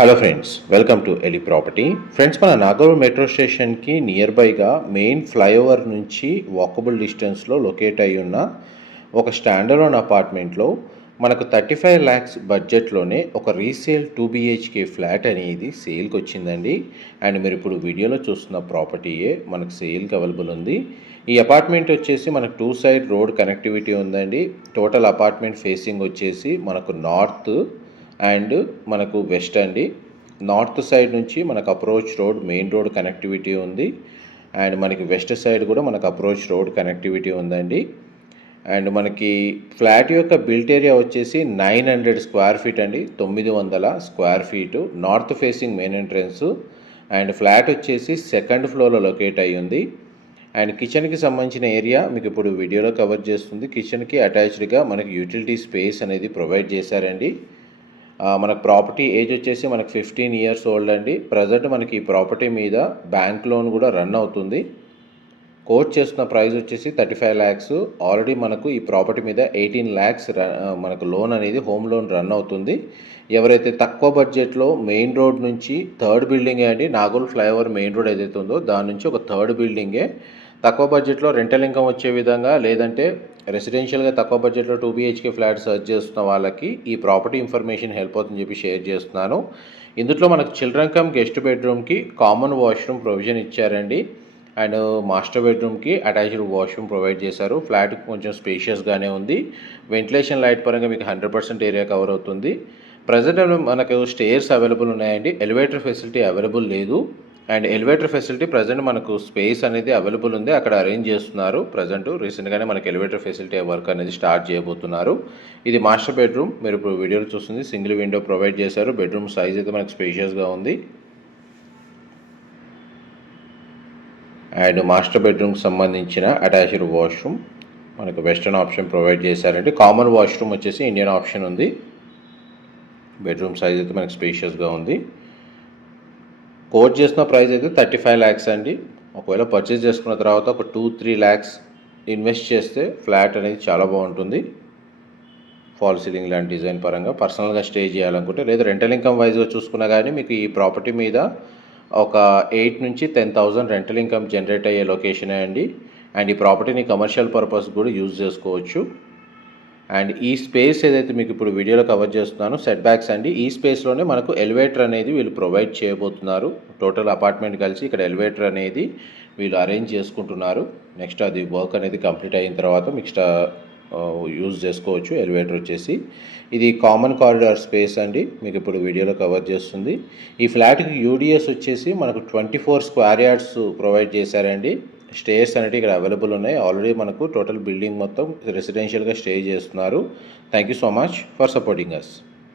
Hello friends welcome to ఎలి property friends మన Nagur metro స్టేషన్కి నియర్ బైగా మెయిన్ ఫ్లైఓవర్ నుంచి వాకబుల్ డిస్టెన్స్లో లొకేట్ అయి ఉన్న ఒక స్టాండర్డ్ అపార్ట్మెంట్లో మనకు థర్టీ ఫైవ్ ల్యాక్స్ బడ్జెట్లోనే ఒక రీసేల్ టూ బిహెచ్కే ఫ్లాట్ అనేది సేల్కి వచ్చిందండి. అండ్ మీరు ఇప్పుడు వీడియోలో చూస్తున్న ప్రాపర్టీయే మనకు సేల్కి అవైలబుల్ ఉంది. ఈ అపార్ట్మెంట్ వచ్చేసి మనకు టూ సైడ్ రోడ్ కనెక్టివిటీ ఉందండి. టోటల్ అపార్ట్మెంట్ ఫేసింగ్ వచ్చేసి మనకు నార్త్ అండ్ మనకు వెస్ట్ అండి. నార్త్ సైడ్ నుంచి మనకు approach road main road connectivity ఉంది. అండ్ మనకి వెస్ట్ సైడ్ కూడా మనకు అప్రోచ్ రోడ్ కనెక్టివిటీ ఉందండి. అండ్ మనకి ఫ్లాట్ యొక్క బిల్ట్ ఏరియా వచ్చేసి నైన్ హండ్రెడ్ స్క్వేర్ ఫీట్ అండి. తొమ్మిది వందల square feet. North facing main entrance. And flat వచ్చేసి సెకండ్ ఫ్లోర్లో లొకేట్ అయ్యి ఉంది. అండ్ కిచెన్కి సంబంధించిన ఏరియా మీకు ఇప్పుడు వీడియోలో కవర్ చేస్తుంది. కిచెన్కి అటాచ్డ్గా మనకి యూటిలిటీ స్పేస్ అనేది ప్రొవైడ్ చేశారండి. మనకు ప్రాపర్టీ ఏజ్ వచ్చేసి మనకు ఫిఫ్టీన్ ఇయర్స్ ఓల్డ్ అండి. ప్రజెంట్ మనకి ఈ ప్రాపర్టీ మీద బ్యాంక్ లోన్ కూడా రన్ అవుతుంది. కోట్ చేస్తున్న ప్రైస్ వచ్చేసి థర్టీ ఫైవ్ ల్యాక్స్. ఆల్రెడీ మనకు ఈ ప్రాపర్టీ మీద ఎయిటీన్ ల్యాక్స్ మనకు లోన్ అనేది హోమ్ లోన్ రన్ అవుతుంది. ఎవరైతే తక్కువ బడ్జెట్లో మెయిన్ రోడ్ నుంచి థర్డ్ బిల్డింగే అండి నాగోల్ ఫ్లైఓవర్ మెయిన్ రోడ్ ఏదైతే ఉందో దాని నుంచి ఒక థర్డ్ బిల్డింగే. తక్కువ బడ్జెట్లో రెంటల్ ఇన్కమ్ వచ్చే విధంగా లేదంటే రెసిడెన్షియల్గా తక్కువ బడ్జెట్లో టూ బీహెచ్కే ఫ్లాట్ సర్చ్ చేస్తున్న వాళ్ళకి ఈ ప్రాపర్టీ ఇన్ఫర్మేషన్ హెల్ప్ అవుతుందని చెప్పి షేర్ చేస్తున్నాను. ఇందులో మనకు చిల్డ్రన్ కమ్ గెస్ట్ బెడ్రూమ్కి కామన్ వాష్రూమ్ ప్రొవిజన్ ఇచ్చారండి. అండ్ మాస్టర్ బెడ్రూమ్కి అటాచ్డ్ వాష్రూమ్ ప్రొవైడ్ చేశారు. ఫ్లాట్ కొంచెం స్పేషియస్గానే ఉంది. వెంటిలేషన్ లైట్ పరంగా మీకు హండ్రెడ్ పర్సెంట్ ఏరియా కవర్ అవుతుంది. ప్రజెంట్ మనకు స్టేర్స్ అవైలబుల్ ఉన్నాయండి. ఎలివేటర్ ఫెసిలిటీ అవైలబుల్ లేదు. అండ్ ఎలివేటర్ ఫెసిలిటీ ప్రజెంట్ మనకు స్పేస్ అనేది అవైలబుల్ ఉంది. అక్కడ అరేంజ్ చేస్తున్నారు ప్రజెంట్. రీసెంట్గానే మనకి ఎలివేటర్ ఫెసిలిటీ వర్క్ అనేది స్టార్ట్ చేయబోతున్నారు. ఇది మాస్టర్ బెడ్రూమ్. మీరు ఇప్పుడు వీడియోలో చూస్తుంది. సింగిల్ విండో ప్రొవైడ్ చేశారు. బెడ్రూమ్ సైజ్ అయితే మనకు స్పేషియస్గా ఉంది. అండ్ మాస్టర్ బెడ్రూమ్కి సంబంధించిన అటాచ్డ్ వాష్రూమ్ మనకు వెస్టర్న్ ఆప్షన్ ప్రొవైడ్ చేశారంటే కామన్ వాష్రూమ్ వచ్చేసి ఇండియన్ ఆప్షన్ ఉంది. బెడ్రూమ్ సైజ్ అయితే మనకు స్పేషియస్గా ఉంది. కోట్ చేసిన ప్రైస్ అయితే థర్టీ ఫైవ్ ల్యాక్స్ అండి. ఒకవేళ పర్చేస్ చేసుకున్న తర్వాత ఒక టూ త్రీ ల్యాక్స్ ఇన్వెస్ట్ చేస్తే ఫ్లాట్ అనేది చాలా బాగుంటుంది. ఫాల్ సీలింగ్ లాంటి డిజైన్ పరంగా పర్సనల్గా స్టే చేయాలనుకుంటే లేదా రెంటల్ ఇన్కమ్ వైజ్గా చూసుకున్నా కానీ మీకు ఈ ప్రాపర్టీ మీద ఒక ఎయిట్ నుంచి ten thousand rental income generate అయ్యే లొకేషనే అండి. అండ్ ఈ ప్రాపర్టీని కమర్షియల్ పర్పస్ కూడా యూజ్ చేసుకోవచ్చు. అండ్ ఈ స్పేస్ ఏదైతే మీకు ఇప్పుడు వీడియోలో కవర్ చేస్తున్నానో సెట్ బ్యాక్స్ అండి. ఈ స్పేస్లోనే మనకు ఎలివేటర్ అనేది వీళ్ళు ప్రొవైడ్ చేయబోతున్నారు. టోటల్ అపార్ట్మెంట్ కలిసి ఇక్కడ ఎలివేటర్ అనేది వీళ్ళు అరేంజ్ చేసుకుంటున్నారు. నెక్స్ట్ అది వర్క్ అనేది కంప్లీట్ అయిన తర్వాత మిక్స్ట్ యూజ్ చేసుకోవచ్చు. ఎలివేటర్ వచ్చేసి. ఇది కామన్ కారిడార్ స్పేస్ అండి. మీకు ఇప్పుడు వీడియోలో కవర్ చేస్తుంది. ఈ ఫ్లాట్కి యూడిఎస్ వచ్చేసి మనకు twenty four square yards provide చేశారండి. స్టేస్ అనేవి ఇక్కడ అవైలబుల్ ఉన్నాయి. ఆల్రెడీ మనకు టోటల్ బిల్డింగ్ మొత్తం రెసిడెన్షియల్గా స్టే చేస్తున్నారు. Thank you so much for supporting us